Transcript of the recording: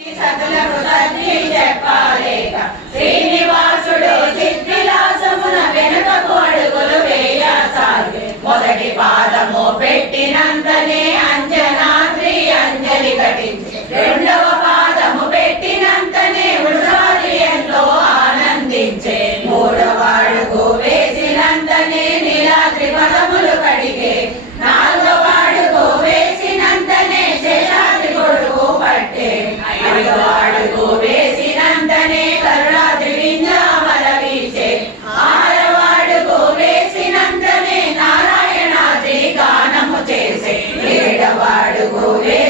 సకల కృతజ్ఞ చెప్పాలేక శ్రీనివాసుడు చిత్తిలాసమున వెనుకకు అడుగులు వేయసాగి మొదటి పాదము పెట్టినంతనే అంజనాద్రి అంజలి ఘటించి. రెండవ పాదము పెట్టినంతనే వృషాద్రియంలో ఆనందించే. మూడవ అడుగు వేసినంతనే నీలాద్రి పదములు కడిగే. guardo comigo.